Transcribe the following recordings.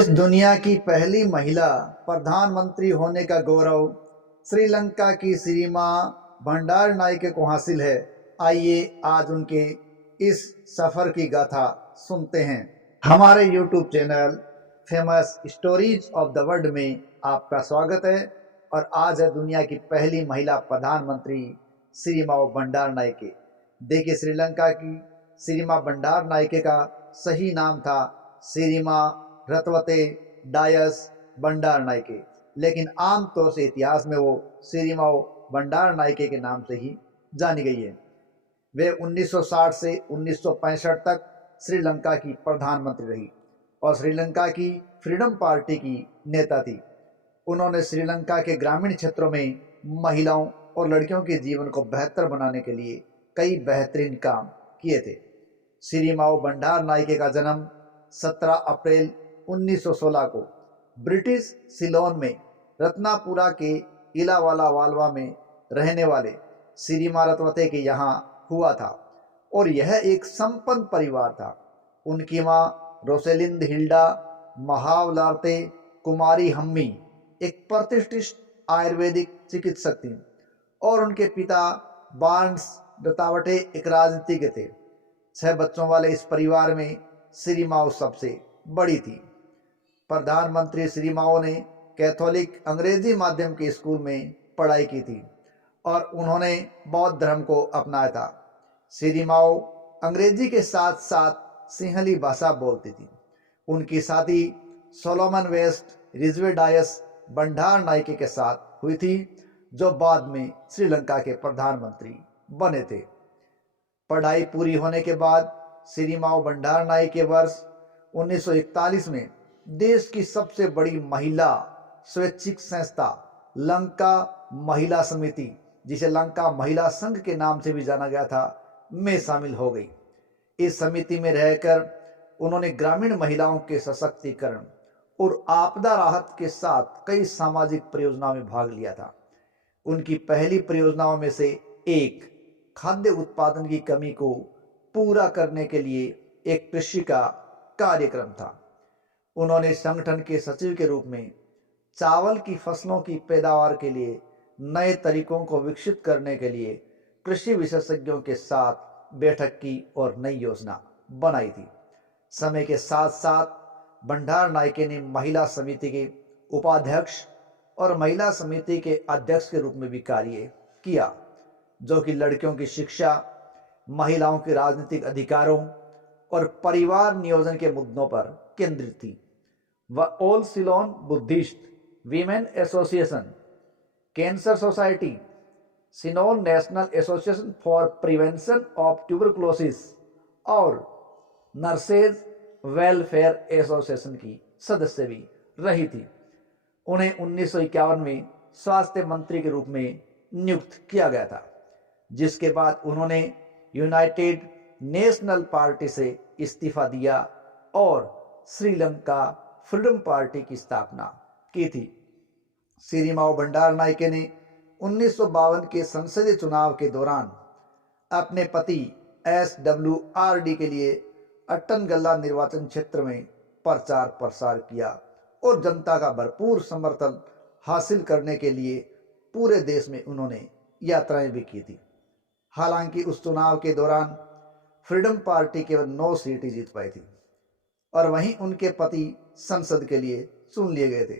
इस दुनिया की पहली महिला प्रधानमंत्री होने का गौरव श्रीलंका की श्रीमा भंडारनायके को हासिल है। आइए आज उनके इस सफर की गाथा सुनते हैं। हमारे YouTube channel famous stories of the world में आपका स्वागत है। और आज है दुनिया की पहली महिला प्रधानमंत्री श्रीमा भंडारनायके। देखिए, श्रीलंका की श्रीमा भंडारनायके का सही नाम था श्रीमा रत्वते डायस भंडारनायके, लेकिन आमतौर से इतिहास में वो श्रीमा भंडारनायके के नाम से ही जानी गई है। वे 1960 से 1965 तक श्रीलंका की प्रधानमंत्री रही और श्रीलंका की फ्रीडम पार्टी की नेता थी। उन्होंने श्रीलंका के ग्रामीण क्षेत्रों में महिलाओं और लड़कियों के जीवन को बेहतर बनाने के लिए कई बेहतरीन काम किए थे। श्रीमा भंडारनायके का जन्म 17 अप्रैल 1916 को ब्रिटिश सिलोन में रत्नापुरा के इलावाला वालवा में रहने वाले श्रीमा रत्वते के यहाँ हुआ था और यह एक संपन्न परिवार था। उनकी माँ रोसेलिंद हिल्डा महावलार्ते कुमारी हम्मी एक प्रतिष्ठित आयुर्वेदिक चिकित्सक थी और उनके पिता बार्न्स दत्तावटे एक राजनीतिज्ञ थे। 6 बच्चों वाले इस परिवार में श्रीमा सबसे बड़ी थी। प्रधानमंत्री श्रीमा ने कैथोलिक अंग्रेजी माध्यम के स्कूल में पढ़ाई की थी और उन्होंने बौद्ध धर्म को अपनाया था। श्रीमा अंग्रेजी के साथ साथ सिंहली भाषा बोलती थी। उनकी शादी सोलोमन वेस्ट रिजवे डायस भंडारनायके के साथ हुई थी, जो बाद में श्रीलंका के प्रधानमंत्री बने थे। पढ़ाई पूरी होने के बाद श्रीमा भंडारनायके वर्ष 1941 में देश की सबसे बड़ी महिला स्वैच्छिक संस्था लंका महिला समिति, जिसे लंका महिला संघ के नाम से भी जाना गया था, में शामिल हो गई। इस समिति में रहकर उन्होंने ग्रामीण महिलाओं के सशक्तिकरण और आपदा राहत के साथ कई सामाजिक परियोजनाओं में भाग लिया था। उनकी पहली परियोजनाओं में से एक खाद्य उत्पादन की कमी को पूरा करने के लिए एक कृषि का कार्यक्रम था। उन्होंने संगठन के सचिव के रूप में चावल की फसलों की पैदावार के लिए नए तरीकों को विकसित करने के लिए कृषि विशेषज्ञों के साथ बैठक की और नई योजना बनाई थी। समय के साथ साथ भंडारनायके ने महिला समिति के उपाध्यक्ष और महिला समिति के अध्यक्ष के रूप में भी कार्य किया, जो कि लड़कियों की शिक्षा, महिलाओं के राजनीतिक अधिकारों और परिवार नियोजन के मुद्दों पर केंद्रित थी। वह all Ceylon Buddhist women association, cancer society, Ceylon national association for prevention of tuberculosis और नर्सेज वेलफेयर एसोसिएशन की सदस्य भी रही थी। उन्हें 1951 में स्वास्थ्य मंत्री के रूप में नियुक्त किया गया था, जिसके बाद उन्होंने यूनाइटेड नेशनल पार्टी से इस्तीफा दिया और श्रीलंका फ्रीडम पार्टी की स्थापना की थी। श्रीमा भंडारनायके ने 1952 के संसदीय चुनाव के दौरान अपने पति SWRD के लिए अट्टनगल्ला निर्वाचन क्षेत्र में प्रचार प्रसार किया और जनता का भरपूर समर्थन हासिल करने के लिए पूरे देश में उन्होंने यात्राएं भी की थी। हालांकि उस चुनाव के दौरान फ्रीडम पार्टी केवल 9 सीटें जीत पाई थी और वहीं उनके पति संसद के लिए चुन लिए गए थे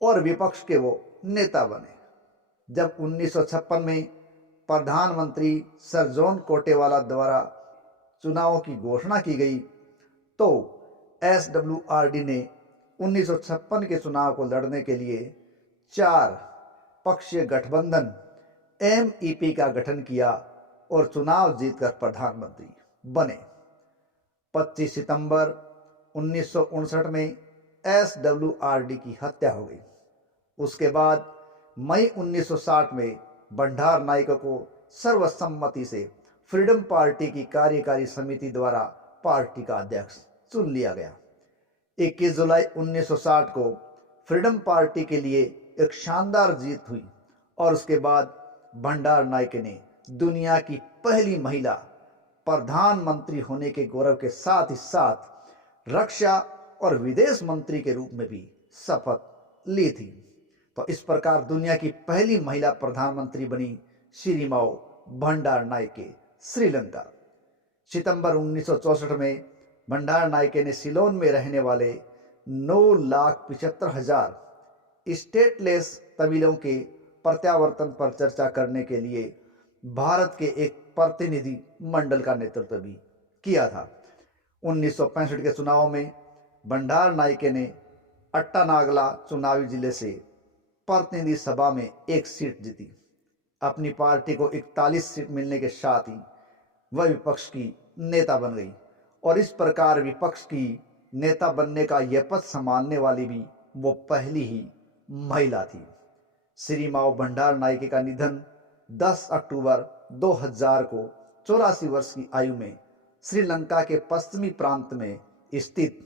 और विपक्ष के वो नेता बने। जब 1956 में प्रधानमंत्री सर जॉन कोटेवाला द्वारा चुनावों की घोषणा की गई तो SWRD ने 1956 के चुनाव को लड़ने के लिए 4 पक्षीय गठबंधन MEP का गठन किया और चुनाव जीतकर प्रधानमंत्री बने। 25 सितंबर 1959 में SWRD की हत्या हो गई। उसके बाद मई 1960 में भंडारनायके को सर्वसम्मति से फ्रीडम पार्टी की कार्यकारी समिति द्वारा पार्टी का अध्यक्ष चुन लिया गया। 21 जुलाई 1960 को फ्रीडम पार्टी के लिए एक शानदार जीत हुई और उसके बाद भंडारनायके ने दुनिया की पहली महिला प्रधानमंत्री होने के गौरव के साथ ही साथ रक्षा और विदेश मंत्री के रूप में भी शपथ ली थी। तो इस प्रकार दुनिया की पहली महिला प्रधानमंत्री बनी श्री माओ भंडार नायके श्रीलंका। सितंबर 1964 में भंडार नायके ने सिलोन में रहने वाले 9,75,000 स्टेटलेस तमिलों के प्रत्यावर्तन पर चर्चा करने के लिए भारत के एक प्रतिनिधि मंडल का नेतृत्व भी किया था। 1965 के चुनाव में भंडार नायके ने अट्टानागला चुनावी जिले से प्रतिनिधि सभा में एक सीट जीती। अपनी पार्टी को 41 सीट मिलने के साथ ही वह विपक्ष की नेता बन गई और इस प्रकार विपक्ष की नेता बनने का यह पद संभालने वाली भी वो पहली ही महिला थी। श्री माओ भंडार नायके का निधन 10 अक्टूबर 2000 को 84 वर्ष की आयु में श्रीलंका के पश्चिमी प्रांत में स्थित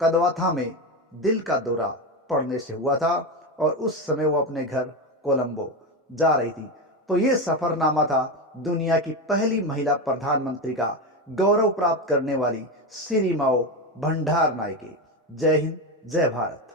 कदवाथा में दिल का दौरा पड़ने से हुआ था और उस समय वो अपने घर कोलंबो जा रही थी। तो ये सफरनामा था दुनिया की पहली महिला प्रधानमंत्री का गौरव प्राप्त करने वाली श्री माओ भंडार नायके। जय हिंद, जय भारत।